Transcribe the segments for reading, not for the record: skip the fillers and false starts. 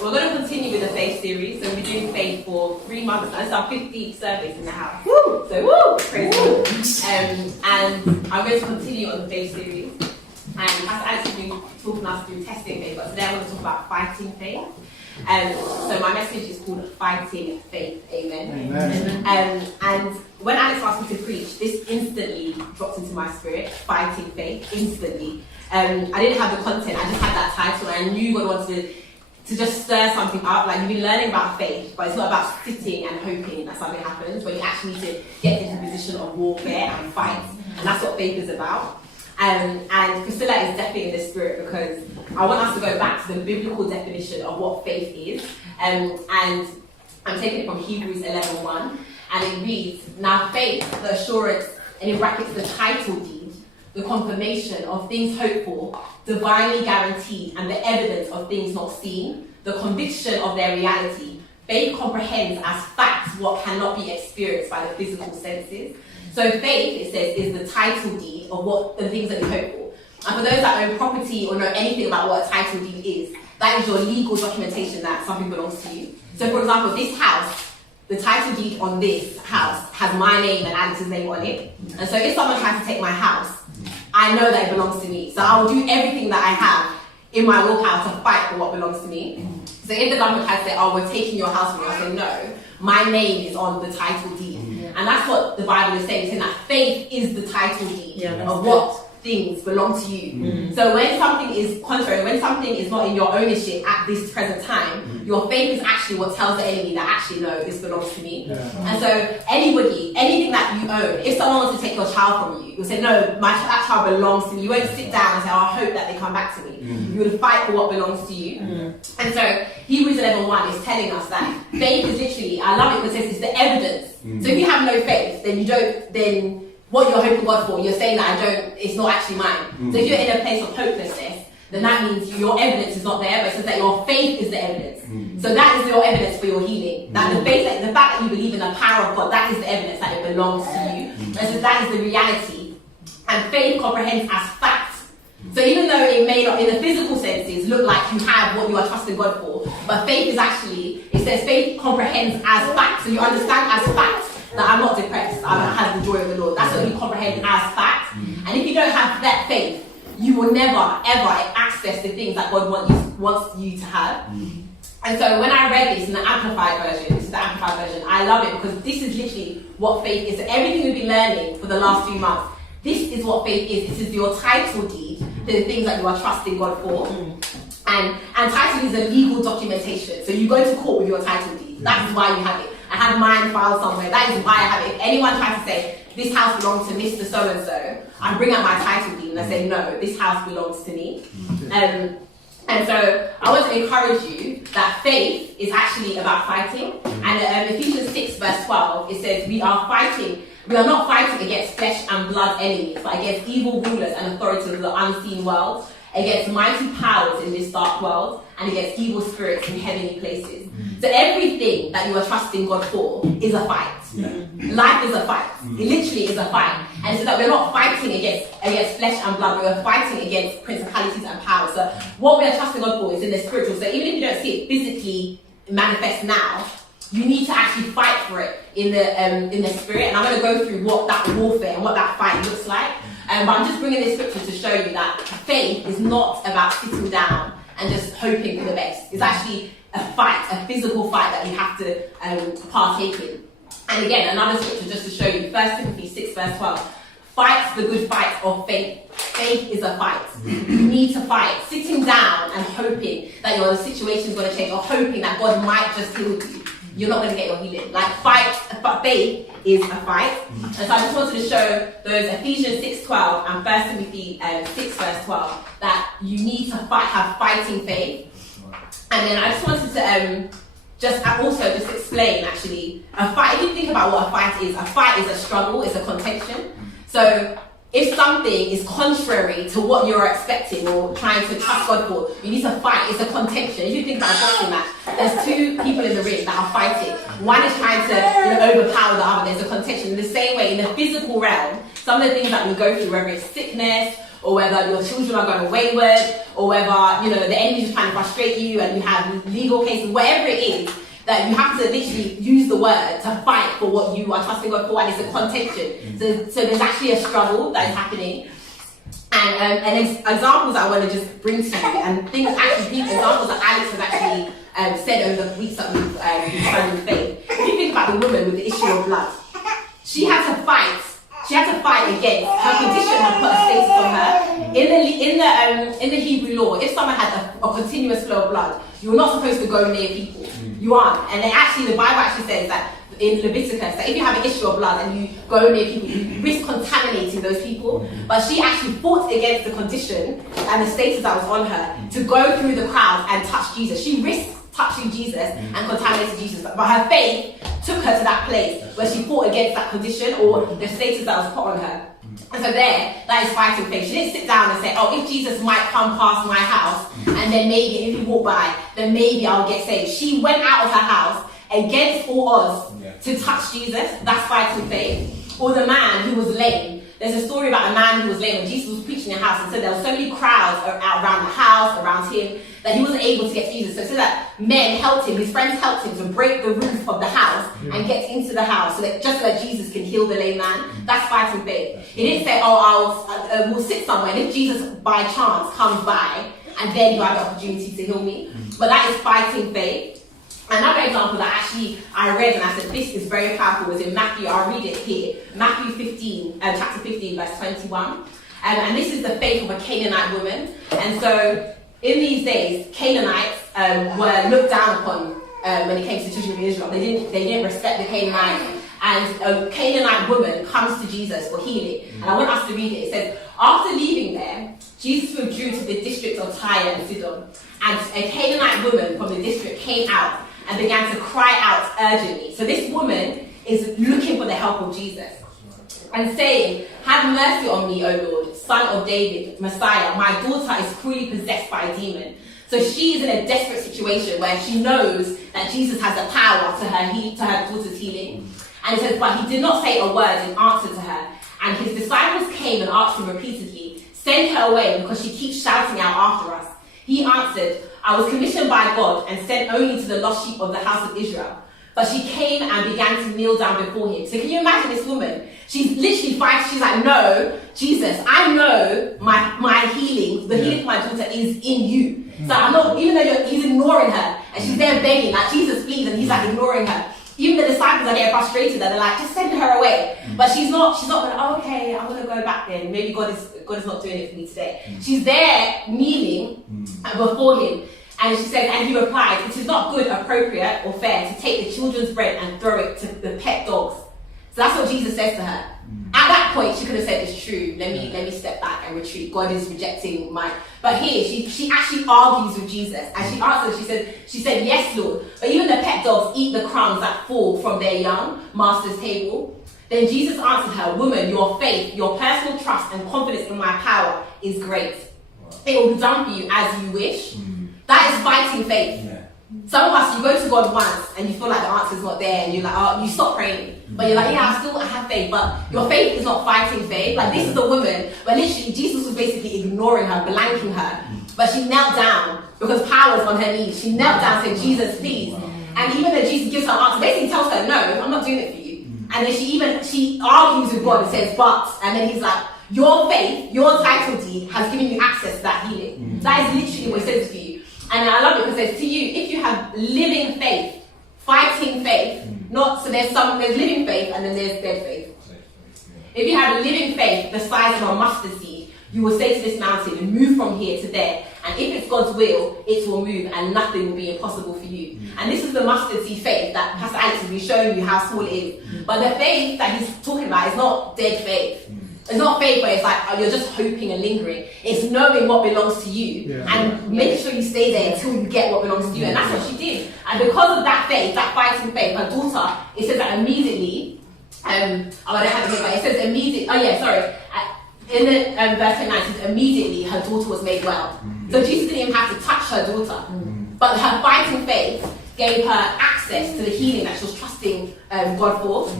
We're going to continue with the faith series. So we're doing faith for 3 months. That's our 50th service in the house. Woo! So woo! Praise God. And I'm going to continue on the faith series. And Pastor Alex has been talking us through testing faith, but today I want to talk about fighting faith. So my message is called Fighting Faith. Amen. Amen. And when Alex asked me to preach, this instantly dropped into my spirit. Fighting faith, instantly. I didn't have the content, I just had that title, and I knew God wanted to just stir something up. Like, you've been learning about faith, but it's not about sitting and hoping that something happens, but you actually need to get into a position of warfare and fight. And that's what faith is about. And Priscilla is definitely in the spirit, because I want us to go back to the biblical definition of what faith is. And I'm taking it from Hebrews 11:1, and it reads, "Now faith, the assurance," and in brackets, the title deed, the confirmation of things hoped for, divinely guaranteed, and the evidence of things not seen, the conviction of their reality. Faith comprehends as facts what cannot be experienced by the physical senses. So faith, it says, is the title deed of what the things that you hope for. And for those that own property or know anything about what a title deed is, that is your legal documentation that something belongs to you. So for example, this house, the title deed on this house has my name and Alex's name on it. And so if someone tries to take my house, I know that it belongs to me. So I will do everything that I have in my willpower to fight for what belongs to me. So if the government has said, "Oh, we're taking your house from you," I say, "No, my name is on the title deed." And that's what the Bible is saying. It's saying that faith is the title deed of what things belong to you. So when something is contrary, when something is not in your ownership at this present time, your faith is actually what tells the enemy that actually, no, this belongs to me. And so anybody, anything that you own, if someone wants to take your child from you, you'll say, "No, that child belongs to me." You won't sit down and say, "Oh, I hope that they come back to me." You will fight for what belongs to you. And so Hebrews 11:1 is telling us that faith is literally, I love it because it says it's the evidence. So if you have no faith, then what you're hoping God for, you're saying that it's not actually mine. So if you're in a place of hopelessness, then that means your evidence is not there, but it says that your faith is the evidence. So that is your evidence for your healing. That the fact that you believe in the power of God, that is the evidence that it belongs to you. And so that is the reality. And faith comprehends as facts. So even though it may not, in the physical senses, look like you have what you are trusting God for, but faith is actually, it says faith comprehends as facts. So you understand as facts that I'm not depressed, I have the joy of the Lord. That's what you comprehend as fact. And if you don't have that faith, you will never, ever access the things that God wants you to have. And so when I read this in the Amplified version, this is the Amplified version, I love it because this is literally what faith is. So everything we've been learning for the last few months, this is what faith is. This is your title deed to the things that you are trusting God for. And title is a legal documentation. So you go to court with your title deed. That is why you have it. I have mine filed somewhere. That is why I have it. If anyone tries to say, "This house belongs to Mr. So-and-so," I bring out my title deed and I say, "No, this house belongs to me." And so I want to encourage you that faith is actually about fighting. And Ephesians 6 verse 12, it says, we are not fighting against flesh and blood enemies, but against evil rulers and authorities of the unseen world, against mighty powers in this dark world, and against evil spirits in heavenly places. So everything that you are trusting God for is a fight. Life is a fight. It literally is a fight. And so that we're not fighting against flesh and blood, we're fighting against principalities and powers. So what we are trusting God for is in the spiritual. So even if you don't see it physically manifest now, you need to actually fight for it in the spirit. And I'm going to go through what that warfare and what that fight looks like. But I'm just bringing this scripture to show you that faith is not about sitting down and just hoping for the best. It's actually a fight, a physical fight that you have to partake in. And again, another scripture just to show you, 1 Timothy 6 verse 12. Fight the good fight of faith. Faith is a fight. You need to fight. Sitting down and hoping that your situation is going to change, or hoping that God might just heal you, you're not going to get your healing. Like faith is a fight. And so I just wanted to show those Ephesians 6:12 and 1 Timothy 6 verse 12 that you need to have fighting faith. And then I just wanted to just explain actually a fight. If you think about what a fight is a struggle, it's a contention. So if something is contrary to what you're expecting or trying to trust God for, you need to fight. It's a contention. If you think about a boxing match, there's two people in the ring that are fighting. One is trying to overpower the other. There's a contention. In the same way, in the physical realm, some of the things that we go through, whether it's sickness or whether your children are going wayward, or whether, you know, the enemy is trying to frustrate you and you have legal cases, whatever it is, that you have to literally use the word to fight for what you are trusting God for, and it's a contention. So there's actually a struggle that is happening. And examples I want to just bring to you, and things actually, examples that Alex has actually said over the weeks that we've been studying faith. If you think about the woman with the issue of blood, she had to fight. She had to fight against her condition had put a status on her. In the Hebrew law, if someone had a continuous flow of blood, you're not supposed to go near people. You aren't. And then actually, the Bible actually says that in Leviticus, that if you have an issue of blood and you go near people, you risk contaminating those people. But she actually fought against the condition and the status that was on her to go through the crowd and touch Jesus. She risked touching Jesus and contaminated Jesus, but her faith took her to that place where she fought against that condition or the status that was put on her. And so that is fighting faith. She didn't sit down and say, oh, if Jesus might come past my house and then maybe if he walked by, then maybe I'll get saved. She went out of her house against all odds to touch Jesus. That's fighting faith. Or the man who was lame. There's a story about a man who was lame, and Jesus was preaching in a house, and said there were so many crowds around the house, around him, that he wasn't able to get to Jesus. So it said that men helped him, his friends helped him to break the roof of the house and get into the house, so that just so that Jesus can heal the lame man. That's fighting faith. He didn't say, oh, we'll sit somewhere, and if Jesus by chance comes by, and then you have the opportunity to heal me. But that is fighting faith. Another example that actually I read and I said this is very powerful was in Matthew. I'll read it here. Matthew 15, chapter 15, verse 21. And this is the faith of a Canaanite woman. And so in these days, Canaanites were looked down upon when it came to the children of Israel. They didn't respect the Canaanites. And a Canaanite woman comes to Jesus for healing. And I want us to read it. It says, after leaving there, Jesus withdrew to the district of Tyre and Sidon. And a Canaanite woman from the district came out and began to cry out urgently. So this woman is looking for the help of Jesus and saying, have mercy on me, O Lord, Son of David, Messiah. My daughter is cruelly possessed by a demon. So she is in a desperate situation where she knows that Jesus has the power to her daughter's healing. And it says, but he did not say a word in answer to her. And his disciples came and asked him repeatedly, send her away because she keeps shouting out after us. He answered, I was commissioned by God and sent only to the lost sheep of the house of Israel. But she came and began to kneel down before him. So can you imagine this woman? She's literally fighting. She's like, no, Jesus, I know my healing, the healing for my daughter is in you. So I'm not, even though he's ignoring her, and she's there begging, like, Jesus, please, and he's like ignoring her. Even the disciples are getting frustrated that they're like, just send her away. But she's not going, oh, okay, I'm going to go back then. Maybe God is not doing it for me today. She's there kneeling before him. And she says, and he replied, it is not good, appropriate, or fair to take the children's bread and throw it to the pet dogs. So that's what Jesus says to her. At that point, she could have said, it's true. Let me step back and retreat. God is rejecting my... But here, she actually argues with Jesus. And she answers, she said, yes, Lord. But even the pet dogs eat the crumbs that fall from their young master's table. Then Jesus answered her, woman, your faith, your personal trust and confidence in my power is great. It will be done for you as you wish. That is fighting faith. Yeah. Some of us, you go to God once and you feel like the answer's not there and you're like, oh, you stop praying. But you're like, yeah, I have faith. But your faith is not fighting faith. Like, this is the woman where literally Jesus was basically ignoring her, blanking her. But she knelt down because power was on her knees. She knelt down saying, Jesus, please. And even though Jesus gives her answer, basically tells her, no, I'm not doing it for you. And then she argues with God and says, but. And then he's like, your faith, your title deed has given you access to that healing. That is literally what it says for you. And I love it because it says to you, if you have living faith, fighting faith, not so there's living faith and then there's dead faith. If you have living faith the size of a mustard seed, you will say to this mountain, move from here to there. And if it's God's will, it will move and nothing will be impossible for you. And this is the mustard seed faith that Pastor Alex has been showing you how small it is. But the faith that he's talking about is not dead faith. It's not faith where it's like, oh, you're just hoping and lingering. It's knowing what belongs to you and making sure you stay there until you get what belongs to you. And that's what she did. And because of that faith, that fighting faith, her daughter, it says that immediately, I don't have it here, but it says immediately, in the verse 29, it says immediately her daughter was made well. So Jesus didn't even have to touch her daughter. But her fighting faith gave her access to the healing that she was trusting God for.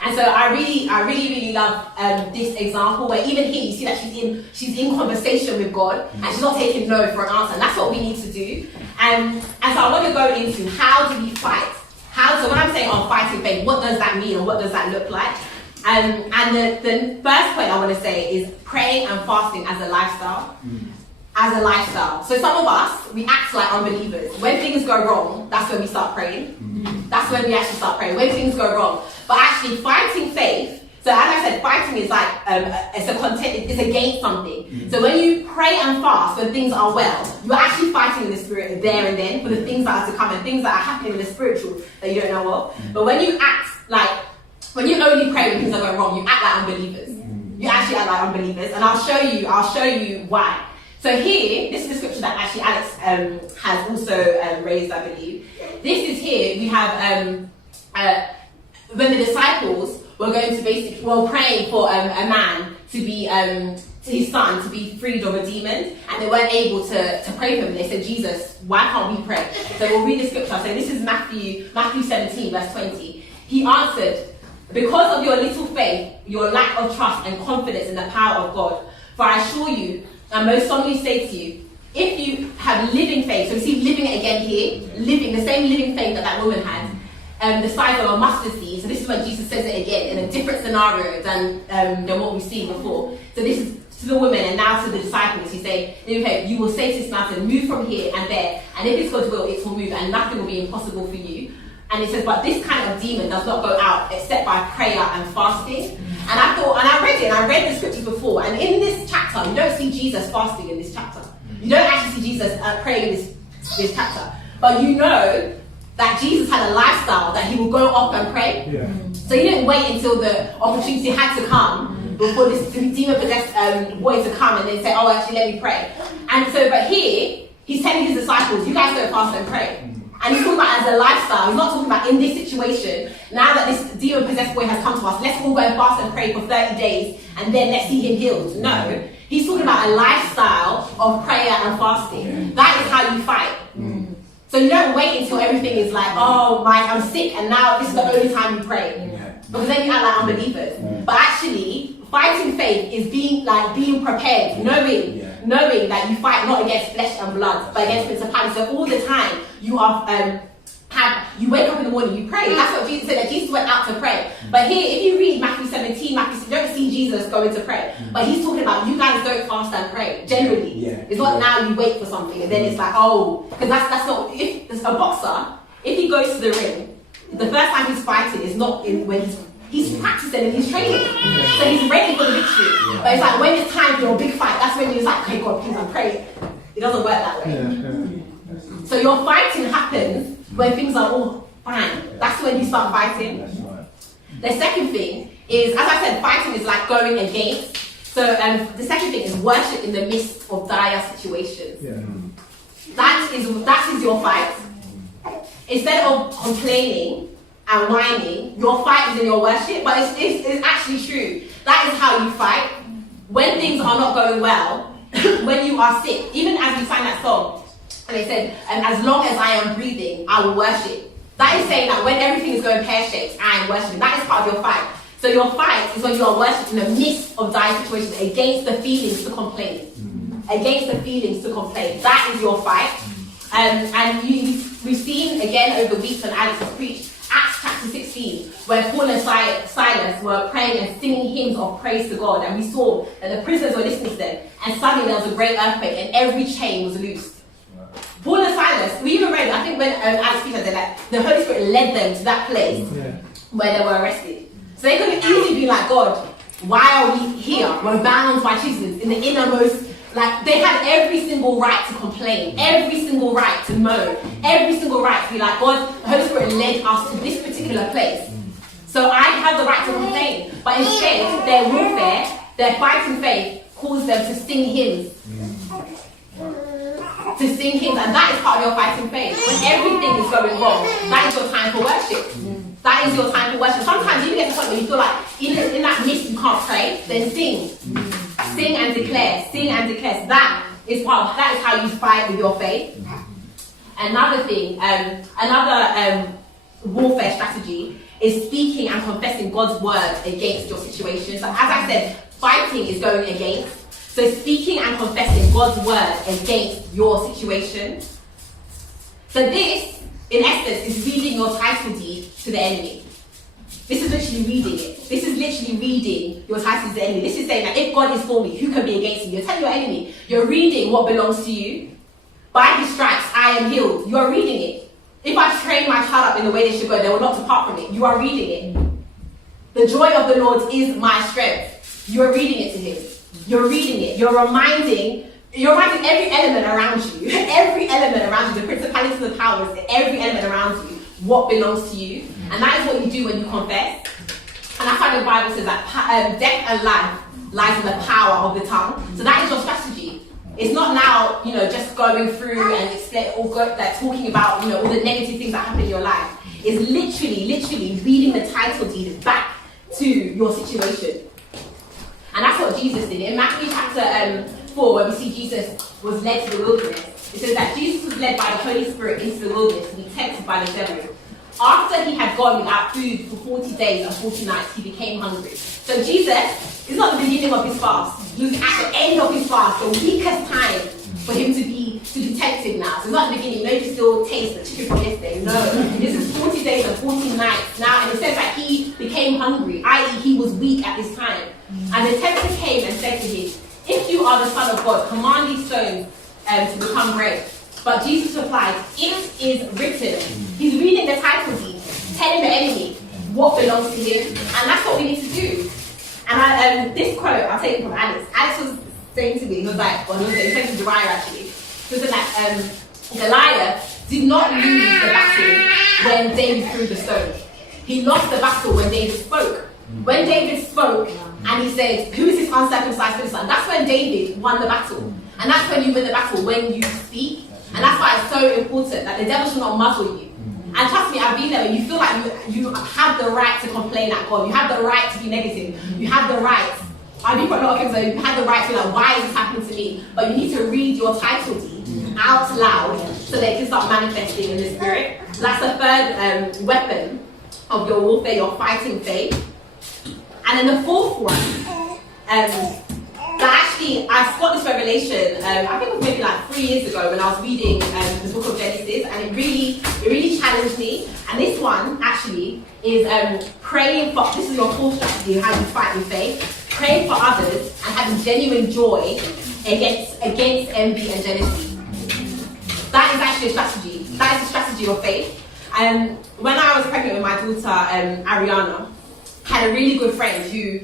And so I really love this example where even here you see that she's in conversation with God and she's not taking no for an answer. And that's what we need to do. And so I want to go into how do we fight? So when I'm saying fighting faith, what does that mean and what does that look like? And the first point I want to say is praying and fasting as a lifestyle. As a lifestyle. So some of us, we act like unbelievers. When things go wrong, that's when we start praying. That's when we actually start praying. When things go wrong. But actually fighting faith, so as I said, fighting is like, it's against something. So when you pray and fast when things are well, you're actually fighting in the spirit there and then for the things that are to come and things that are happening in the spiritual that you don't know of. But when you act like, when you only pray when things are going wrong, you act like unbelievers. You actually act like unbelievers. And I'll show you why. So here, this is the scripture that actually Alex has also raised, I believe. This is here, we have when the disciples were going to praying for a man to be, to his son to be freed of a demon, and they weren't able to pray for him. They said, Jesus, why can't we pray? So we'll read the scripture. So this is Matthew 17, verse 20. He answered, because of your little faith, your lack of trust and confidence in the power of God, for I assure you, and most solemnly say to you, if you have living faith, so we see living again here, the same living faith that woman had, the size of a mustard seed. So this is when Jesus says it again in a different scenario than what we've seen before. So this is to the woman and now to the disciples. He said, okay, you will say to this mountain, move from here and there, and if it's God's will, it will move, and nothing will be impossible for you. And it says, but this kind of demon does not go out except by prayer and fasting. And I thought, and I read the scriptures before, and in this chapter, you don't see Jesus fasting in this chapter. You don't actually see Jesus praying in this chapter. But you know that Jesus had a lifestyle that he would go off and pray. Yeah. So he didn't wait until the opportunity had to come before this demon-possessed boy to come and then say, oh, actually, let me pray. And so, but here, he's telling his disciples, you guys go fast and pray. And he's talking about as a lifestyle. He's not talking about in this situation. Now that this demon-possessed boy has come to us, let's all go fast and pray for 30 days and then let's see him healed. No. He's talking about a lifestyle of prayer and fasting. That is how you fight. So you don't wait until everything is like, oh, I'm sick and now this is the only time you pray. Because then you act like unbelievers. But actually, fighting faith is being prepared, knowing that you fight not against flesh and blood, but against principalities. So all the time you are you wake up in the morning, you pray. That's what Jesus said, that Jesus went out to pray. But here, if you read Matthew 17, you don't see Jesus going to pray. But he's talking about you guys don't fast and pray, generally. It's not now you wait for something and then it's like, oh, because that's not, if there's a boxer, if he goes to the ring, the first time he's fighting is not when he's practicing and he's training. So he's ready for the victory. But it's like when it's time for your big fight, that's when he's like, okay, God, please, I'm praying. It doesn't work that way. So your fighting happens when things are all fine. That's when you start fighting. The second thing is, as I said, fighting is like going against. So the second thing is worship in the midst of dire situations. That is your fight. Instead of complaining and whining, your fight is in your worship. But it's actually true. That is how you fight. When things are not going well, when you are sick, even as we sang that song, and they said, as long as I am breathing, I will worship. That is saying that when everything is going pear-shaped, I am worshiping. That is part of your fight. So your fight is when you are worshiping in the midst of dire situations, against the feelings to complain. Against the feelings to complain. That is your fight. And we've seen again over the weeks when Alex has preached, Acts chapter 16, where Paul and Silas were praying and singing hymns of praise to God. And we saw that the prisoners were listening to them. And suddenly there was a great earthquake and every chain was loosed. Paul and Silas, we even read, I think when Alex Peter said that the Holy Spirit led them to that place where they were arrested. So they could have easily been like, God, why are we here? We're bound by Jesus in the innermost. Like, they had every single right to complain, every single right to moan, every single right to be like, God, the Holy Spirit led us to this particular place. So I have the right to complain. But instead, their warfare, their fighting faith, caused them to sing hymns. And that is part of your fighting faith. When everything is going wrong, that is your time for worship. That is your time for worship. Sometimes you get to the point where you feel like in that mist you can't pray, then sing. Sing and declare. Sing and declare. That is how you fight with your faith. Another thing, another warfare strategy is speaking and confessing God's word against your situation. So as I said, fighting is going against. So speaking and confessing God's word against your situation. So this, in essence, is reading your title deed to the enemy. This is literally reading it. This is literally reading your title to the enemy. This is saying that if God is for me, who can be against me? You're telling your enemy. You're reading what belongs to you. By his stripes, I am healed. You are reading it. If I train my child up in the way they should go, they will not depart from it. You are reading it. The joy of the Lord is my strength. You are reading it to him. You're reading it. You're reminding every element around you, every element around you, the principalities and the powers, every element around you, what belongs to you. And that is what you do when you confess. And that's why the Bible says that death and life lies in the power of the tongue. So that is your strategy. It's not now, just going through and talking about, all the negative things that happen in your life. It's literally reading the title deed back to your situation. And that's what Jesus did. In Matthew chapter 4, where we see Jesus was led to the wilderness, it says that Jesus was led by the Holy Spirit into the wilderness to be tempted by the devil. After he had gone without food for 40 days and 40 nights, he became hungry. So Jesus is not the beginning of his fast. He was at the end of his fast, the weakest time for him to be tempted now. So it's not the beginning. You can still taste the chicken from yesterday. No, this is 40 days and 40 nights now. And it says that he became hungry, i.e. he was weak at this time. And the tempter came and said to him, if you are the Son of God, command these stones to become bread. But Jesus replied, it is written. He's reading the title deed, telling the enemy what belongs to him. And that's what we need to do. And this quote, I'll take it from Alice. Alice was saying to me, he was saying to Uriah actually, he was saying that Goliath did not lose the battle when David threw the stone. He lost the battle when David spoke. When David spoke and he said, who is this uncircumcised Philistine? That's when David won the battle. And that's when you win the battle, when you speak. And that's why it's so important that the devil should not muzzle you. And trust me, I've been there, when you feel like you have the right to complain at God. You have the right to be negative. You have the right. I've been for a lot of things where you have the right to be like, why is this happening to me? But you need to read your title deed out loud so they can start manifesting in the spirit. So that's the third weapon of your warfare, your fighting faith. And then the fourth one, that actually, I got this revelation, I think it was maybe like 3 years ago when I was reading the book of Genesis, and it really challenged me. And this one actually is praying for, this is your fourth strategy, how you fight with faith, praying for others and having genuine joy against envy and jealousy. That is actually a strategy. That is the strategy of faith. When I was pregnant with my daughter, Ariana, I had a really good friend who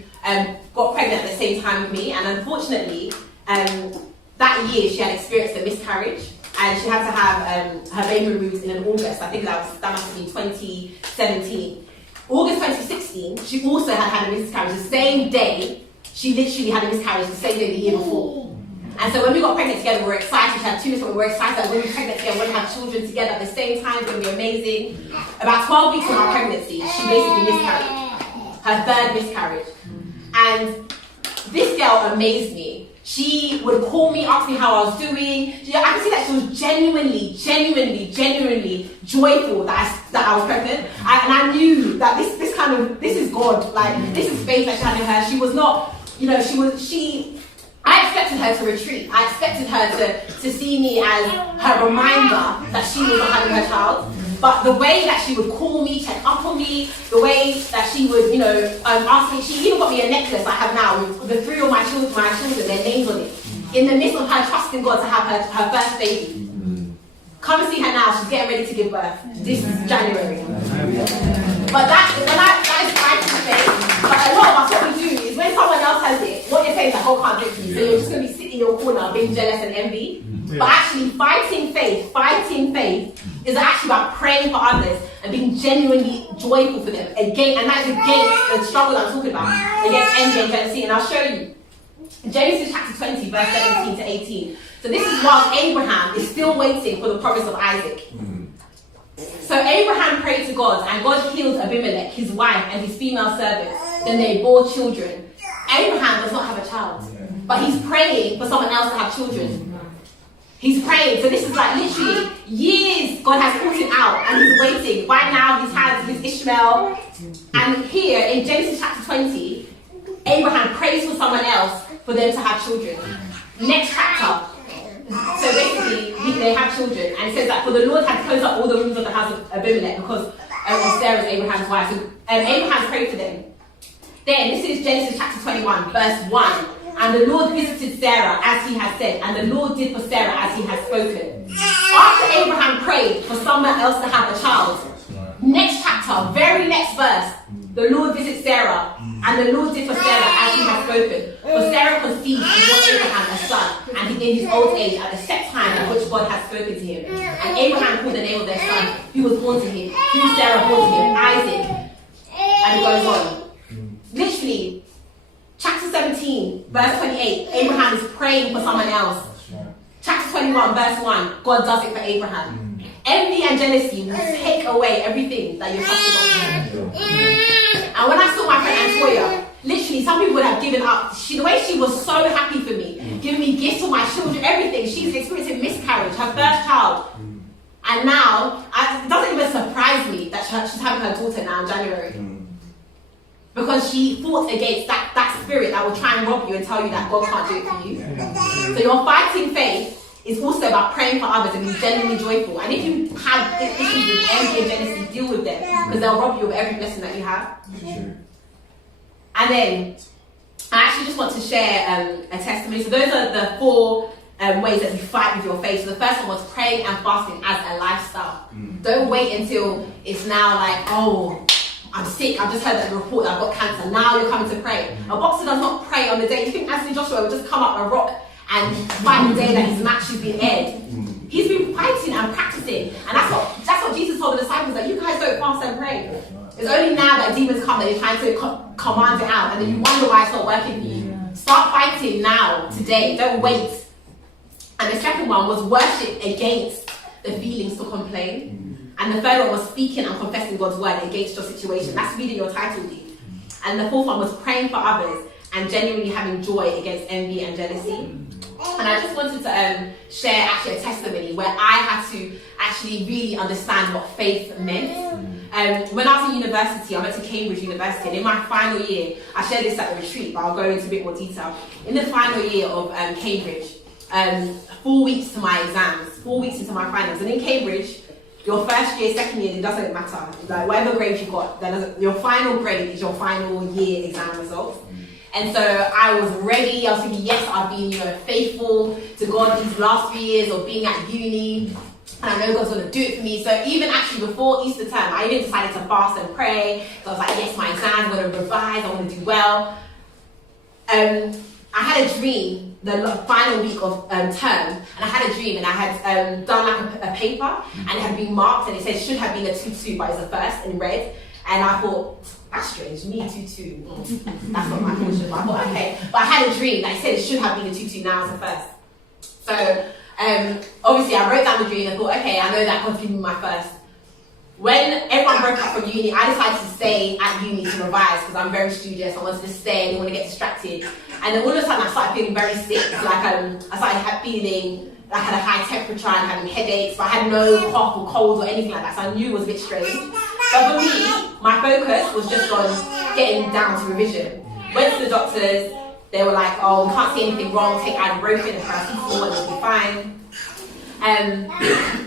got pregnant at the same time with me, and unfortunately, that year she had experienced a miscarriage, and she had to have her baby removed in August. I think that must have been 2017. August 2016, she also had a miscarriage. The same day, she literally had a miscarriage, the same day the year before. And so when we got pregnant together, we were excited. She had 2 months, we were excited that when we were pregnant together, we were going to have children together at the same time. It's going to be amazing. About 12 weeks in our pregnancy, she basically miscarried. Her third miscarriage. And this girl amazed me. She would call me, ask me how I was doing. I could see that she was genuinely joyful that I was pregnant. And I knew that this is God. Like, this is faith that she had in her. She was not, I expected her to retreat. I expected her to see me as her reminder that she was not having her child. But the way that she would call me, check up on me, the way that she would, ask me, she even got me a necklace I have now with the 3 of my children, their names on it. In the midst of her trusting God to have her first baby. Come and see her now, she's getting ready to give birth. This is January. But that is fighting faith. But a lot of us, what we do is when someone else has it, what you're saying is like, oh, can't do it for you. So you're just going to be sitting in your corner being jealous and envy. But actually fighting faith is actually about praying for others and being genuinely joyful for them. Again, and that is against the struggle I'm talking about, against envy and jealousy. And I'll show you. Genesis chapter 20, verse 17 to 18. So this is while Abraham is still waiting for the promise of Isaac. So Abraham prayed to God, and God healed Abimelech, his wife, and his female servants. Then they bore children. Abraham does not have a child, but he's praying for someone else to have children. He's praying. So this is like literally years God has called him out and he's waiting. Right now he's had his Ishmael. And here in Genesis chapter 20, Abraham prays for someone else for them to have children. Next chapter. So basically they have children. And it says that for the Lord had closed up all the wombs of the house of Abimelech because of Sarah, Abraham's wife. So Abraham prayed for them. Then this is Genesis chapter 21 verse 1. And the Lord visited Sarah as he had said, and the Lord did for Sarah as he had spoken. After Abraham prayed for someone else to have a child, next chapter, very next verse, the Lord visits Sarah, and the Lord did for Sarah as he had spoken. For Sarah conceived and bore Abraham a son, and he in his old age at the set time at which God had spoken to him. And Abraham called the name of their son, who was born to him, whom Sarah bore to him, Isaac. And it goes on. Literally, chapter 17, verse 28, Abraham is praying for someone else. Chapter 21, verse 1, God does it for Abraham. Envy and jealousy will take away everything that you're trusting on. And when I saw my friend Antoya, literally, some people would have given up. The way she was so happy for me, giving me gifts for my children, everything. She's experiencing miscarriage, her first child. And now, it doesn't even surprise me that she's having her daughter now in January. Because she fought against that spirit that will try and rob you and tell you that God can't do it for you. So your fighting faith is also about praying for others and being genuinely joyful. And if you have issues with envy and jealousy, deal with them because they'll rob you of every blessing that you have. And then I actually just want to share a testimony. So those are the 4 ways that you fight with your faith. So the first one was praying and fasting as a lifestyle. Don't wait until it's now like, oh, I'm sick, I've just heard that report that I've got cancer, now you're coming to pray. A boxer does not pray on the day. You think Anthony Joshua will just come up a rock and fight the day that his match should be aired? He's been fighting and practicing. And that's what Jesus told the disciples, that you guys don't fast and pray. It's only now that demons come that you're trying to command it out, and then you wonder why it's not working for you. Start fighting now, today, don't wait. And the second one was worship against the feelings to complain. And the third one was speaking and confessing God's word against your situation. That's reading your title deed. And the fourth one was praying for others and genuinely having joy against envy and jealousy. And I just wanted to share actually a testimony where I had to actually really understand what faith meant. When I was in university, I went to Cambridge University, and in my final year, I shared this at the retreat, but I'll go into a bit more detail. In the final year of Cambridge, 4 weeks to my exams, 4 weeks into my finals, and in Cambridge, your first year, second year, it doesn't matter. Like whatever grade you got, your final grade is your final year exam results. And so I was ready. I was thinking, yes, I've been, faithful to God these last 3 years of being at uni, and I know God's going to do it for me. So even actually before Easter term, I even decided to fast and pray. So I was like, yes, my exam, I'm going to revise, I want to do well. I had a dream the final week of term, and I had a dream, and I had done like a paper, and it had been marked, and it said should have been a 2-2, but it's a first in red. And I thought, that's strange, me 2-2. That's not my portion. But I thought, okay. But I had a dream that it said it should have been a 2-2, now it's a first. So obviously I wrote down the dream and thought, okay, I know that God's giving me my first. When everyone broke up from uni, I decided to stay at uni to revise because I'm very studious. I wanted to stay, I didn't want to get distracted. And then all of a sudden I started feeling very sick. Like I started feeling like I had a high temperature and having headaches, but I had no cough or cold or anything like that. So I knew it was a bit strange. But for me, my focus was just on getting down to revision. Went to the doctors, they were like, oh, we can't see anything wrong, take ibuprofen and paracetamol and it'll be fine.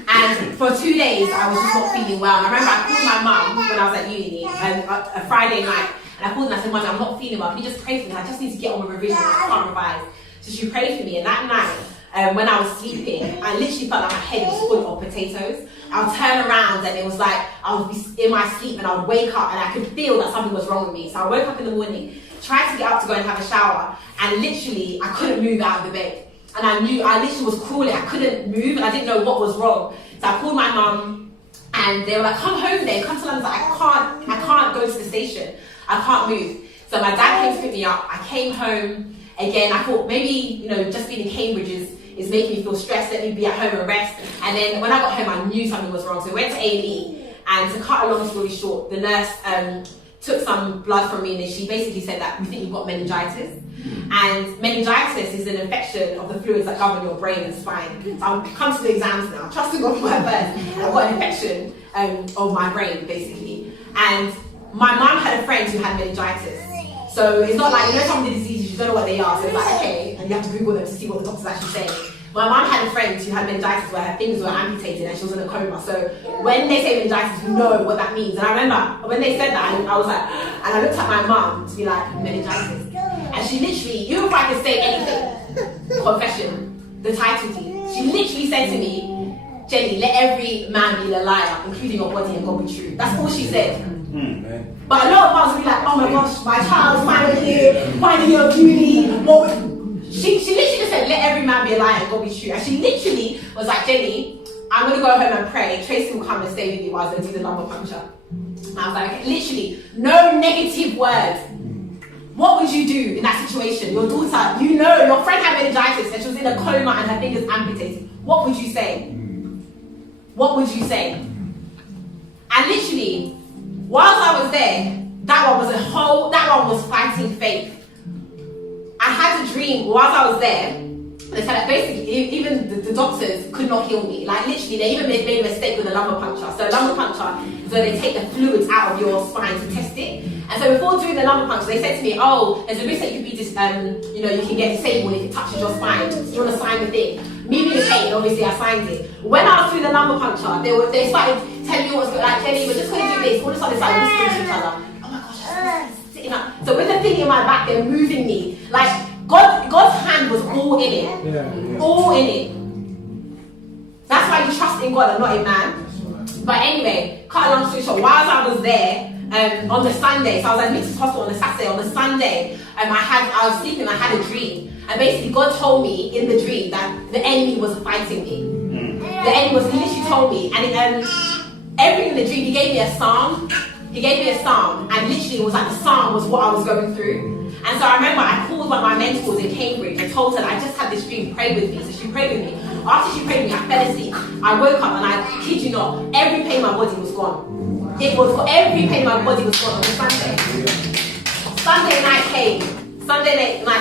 And for 2 days, I was just not feeling well. And I remember I called my mum when I was at uni, a Friday night, and I called her and I said, Mum, I'm not feeling well, can you just pray for me? I just need to get on with revision, I can't revise. So she prayed for me, and that night, when I was sleeping, I literally felt like my head was full of potatoes. I would turn around and it was like, I would be in my sleep and I would wake up and I could feel that something was wrong with me. So I woke up in the morning, tried to get up to go and have a shower, and literally, I couldn't move out of the bed. And I literally was crawling, I couldn't move, and I didn't know what was wrong. So I called my mum, and they were like, come home then, come to London. I can't go to the station, I can't move. So my dad came to pick me up, I came home. Again, I thought maybe, just being in Cambridge is making me feel stressed, let me be at home and rest. And then when I got home, I knew something was wrong. So we went to A&E, and to cut a long story short, the nurse took some blood from me, and then she basically said that we think you've got meningitis. And meningitis is an infection of the fluids that govern your brain and spine. So I'm come to the exams now, trusting God for my best. I've got an infection of my brain, basically. And my mum had a friend who had meningitis. So it's not like, you know, some of the diseases, you don't know what they are. So it's like, okay, and you have to Google them to see what the doctor's actually saying. My mum had a friend who had meningitis where her fingers were amputated and she was in a coma. So when they say meningitis, you know what that means. And I remember when they said that, I was like, and I looked at my mum to be like, meningitis. And she literally, you if I could say anything, confession, the title deed, she literally said to me, Jenny, let every man be a liar, including your body, and God be true. That's all she said. But a lot of us will be like, oh my gosh, my child's final year of uni. She literally just said, let every man be a liar and God be true. And she literally was like, Jenny, I'm going to go home and pray. Tracy will come and stay with you while I do the lumbar puncture. And I was like, literally, no negative word. What would you do in that situation? Your daughter, you know, your friend had meningitis and she was in a coma and her fingers amputated. What would you say? What would you say? And literally, whilst I was there, that one was fighting faith. I had a dream whilst I was there. They said that basically even the doctors could not heal me. Like literally, they even made a mistake with a lumbar puncture. So lumbar puncture is where they take the fluids out of your spine to test it. And so before doing the lumbar puncture, they said to me, oh, there's a risk that you could be you can get disabled if it touches your spine. Do you want to sign the thing? Me being a pain, obviously I signed it. When I was doing the lumbar puncture, they started telling me what's good. Like, Jenny, we're just going to do this. All of a sudden, they started whispering to each other. Oh my gosh, I'm sitting up. So with the thing in my back, they're moving me. Like, God's hand was all in it. Yeah. All in it. That's why you trust in God and not in man. But anyway, cut a long story short, whilst I was there, on the Sunday, so I was admitted to hospital on the Saturday, on the Sunday, I was sleeping, I had a dream. And basically God told me in the dream that the enemy was fighting me. The enemy literally told me, and everything in the dream, he gave me a psalm. He gave me a psalm, and literally it was like the psalm was what I was going through. And so I remember I called one of my mentors in Cambridge and told her that I just had this dream, pray with me. So she prayed with me. After she prayed with me, I fell asleep. I woke up and I kid you not, every pain in my body was gone. Every pain in my body was gone on the Sunday. Sunday night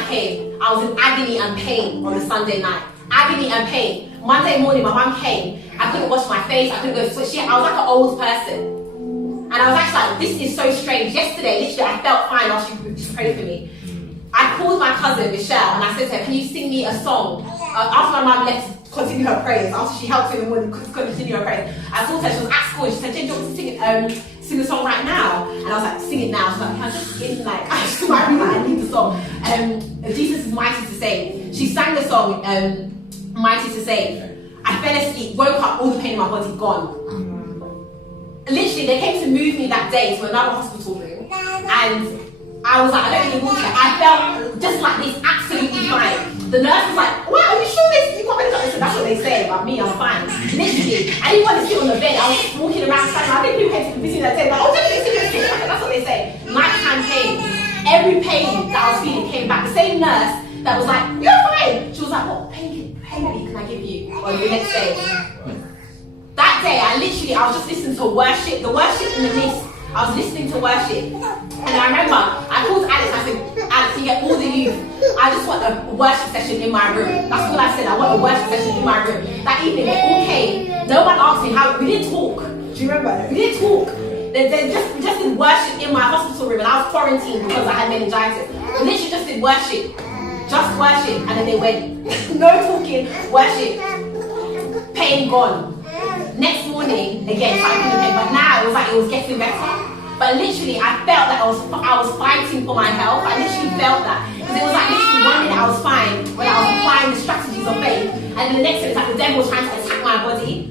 came. I was in agony and pain on the Sunday night. Agony and pain. Monday morning, my mum came. I couldn't wash my face. I couldn't go to switch. I was like an old person. And I was actually like, this is so strange. Yesterday, literally, I felt fine after she prayed for me. I called my cousin, Michelle, and I said to her, can you sing me a song? After my mum left to continue her prayers, after she helped me in the morning to continue her prayers, I told her, she was at school, and she said, Jen, do you want to sing the song right now? And I was like, sing it now. She's like, can I just sing, like, I just might be like, I need the song. Jesus is mighty to save. She sang the song, Mighty to Save. I fell asleep, woke up, all the pain in my body gone. Literally, they came to move me that day to another hospital room, and I was like, I don't need a wheelchair. I felt just like this, absolutely fine. The nurse was like, wow, are you sure you got meningitis? That's what they say about me, I'm fine. Literally, I didn't want to sit on the bed. I was walking around, standing. I think people came to visit that day, like, oh, that's what they say. Nighttime pain. Every pain that I was feeling came back. The same nurse that was like, you're fine. She was like, what pain relief can I give you on the next day? That day, I was just listening to worship, the worship in the mist. I was listening to worship. And I remember, I called Alex, I said, Alex, you get all the youth. I just want a worship session in my room. That's all I said, I want a worship session in my room. That evening, they all came. No one asked me how, we didn't talk. Do you remember? We didn't talk. We just did worship in my hospital room, and I was quarantined because I had meningitis. We literally just did worship. Just worship. And then they went, no talking, worship. Pain gone. Next morning, again, started feeling pain, but now it was like it was getting better. But literally, I felt that I was fighting for my health. I literally felt that. Because it was like literally 1 minute I was fine when I was applying the strategies of faith, and then the next minute it's like the devil was trying to attack my body.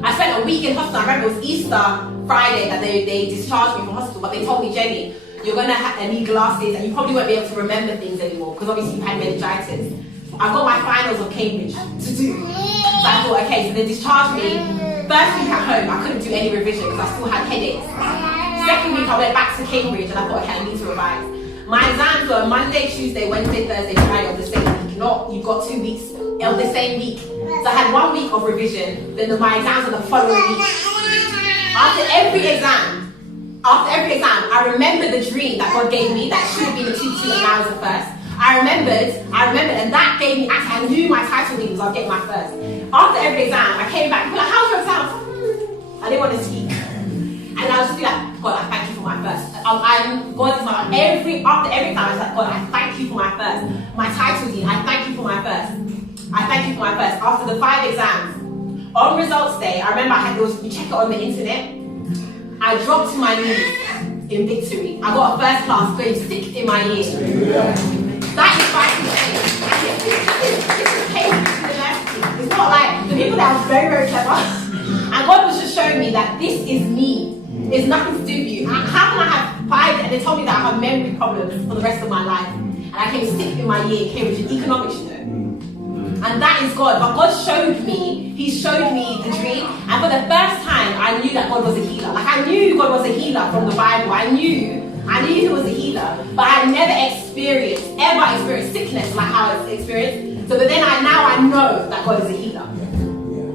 I spent a week in hospital. I remember it was Easter Friday that they discharged me from hospital, but they told me, Jenny, you're going to need glasses and you probably won't be able to remember things anymore because obviously you had meningitis. I've got my finals of Cambridge to do. So I thought, okay, so they discharged me. First week at home, I couldn't do any revision because I still had headaches. Second week, I went back to Cambridge and I thought, okay, I need to revise. My exams were Monday, Tuesday, Wednesday, Thursday, Friday of the same week. You've got 2 weeks of the same week. So I had 1 week of revision, then my exams were the following week. After every exam, After every exam, I remembered the dream that God gave me that should have been a 2-2 and I was a first. I remembered, and that gave me, I knew my title deed was I'll get my first. After every exam, I came back, people were like, how's your exam? I didn't want to speak. And I was just be like, God, I thank you for my first. God is my, after every time, I was like, God, I thank you for my first. My title deed, I thank you for my first. I thank you for my first. After the 5 exams, on results day, I remember you check it on the internet. I dropped to my knees in victory. I got a first class, grade 6 in my year. That is fighting faith. This is paid university. It's not like the people that are very, very clever. And God was just showing me that this is me. It's nothing to do with you. How can I have 5? And they told me that I have memory problems for the rest of my life. And I came 6th in my year in Cambridge in economics, you know. And that is God. But God showed me, He showed me the dream. And for the first time, I knew that God was a healer. Like I knew God was a healer from the Bible. I knew He was a healer. But I had never ever experienced sickness like how I experienced. So but then now I know that God is a healer.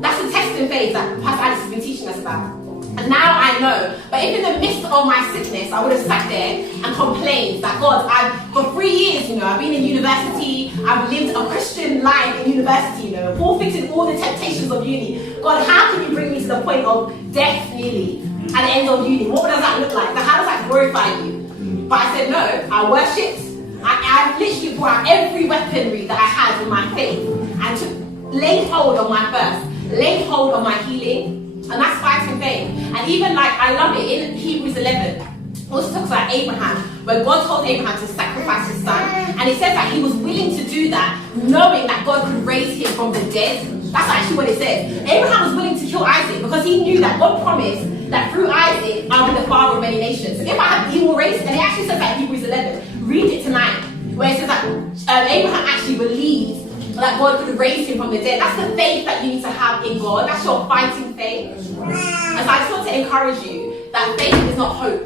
That's the test in faith that Pastor Alex has been teaching us about. And now I know. But if in the midst of my sickness, I would have sat there and complained that God, for 3 years, you know, I've been in university, I've lived a Christian life in university, you know, forfeited all the temptations of uni. God, how can you bring me to the point of death nearly at the end of uni? What does that look like? How does that glorify you? But I said, no, I worshipped. I literally brought out every weaponry that I had in my faith and laid hold on my first, laid hold on my healing. And that's fighting faith. And even like, I love it in Hebrews 11, also talks about Abraham, where God told Abraham to sacrifice his son. And it says that he was willing to do that, knowing that God could raise him from the dead. That's actually what it says. Abraham was willing to kill Isaac because he knew that God promised that through Isaac, I'll be the father of many nations. So if I have evil race, and it actually says that in Hebrews 11, read it tonight, where it says that Abraham actually believed that God could raise him from the dead. That's the faith that you need to have in God. That's your fighting faith. And so I just want to encourage you that faith is not hope.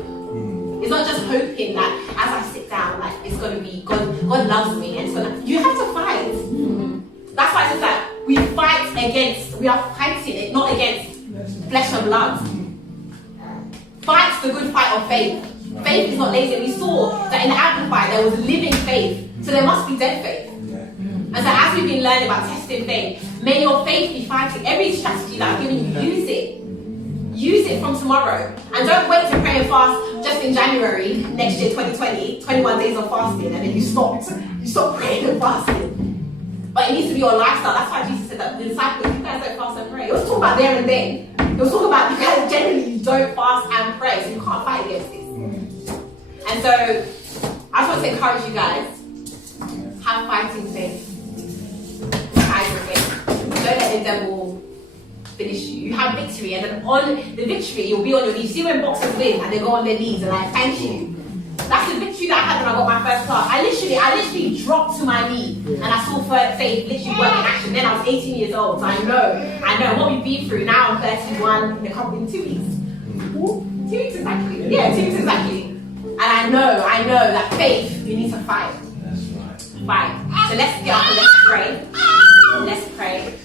It's not just hoping that as I sit down, like it's going to be God loves me and it's going to. You have to fight. That's why it says that we are fighting it, not against flesh and blood. Fight the good fight of faith. Faith is not lazy. We saw that in the Amplified there was living faith, so there must be dead faith. And so as we've been learning about testing faith, may your faith be fighting. Every strategy that I've given you, use it. Use it from tomorrow. And don't wait to pray and fast just in January next year, 2020, 21 days of fasting, and then you stop praying and fasting. But it needs to be your lifestyle. That's why Jesus said that the disciples, you guys don't fast and pray. It was talking about there and then. It was talking about you guys generally don't fast and pray, so you can't fight against this. And so I just want to encourage you guys, have fighting faith. Don't let the devil finish you. You have victory, and then on the victory, you'll be on your knees. See when boxers win and they go on their knees and like, thank you. That's the victory that I had when I got my first class. I literally dropped to my knee and I saw faith literally work in action. Then I was 18 years old, so I know what we've been through. Now I'm 31 in 2 weeks. 2 weeks exactly. Yeah, 2 weeks exactly. And I know that faith, you need to fight. Fight. So let's get up and let's pray. Let's pray.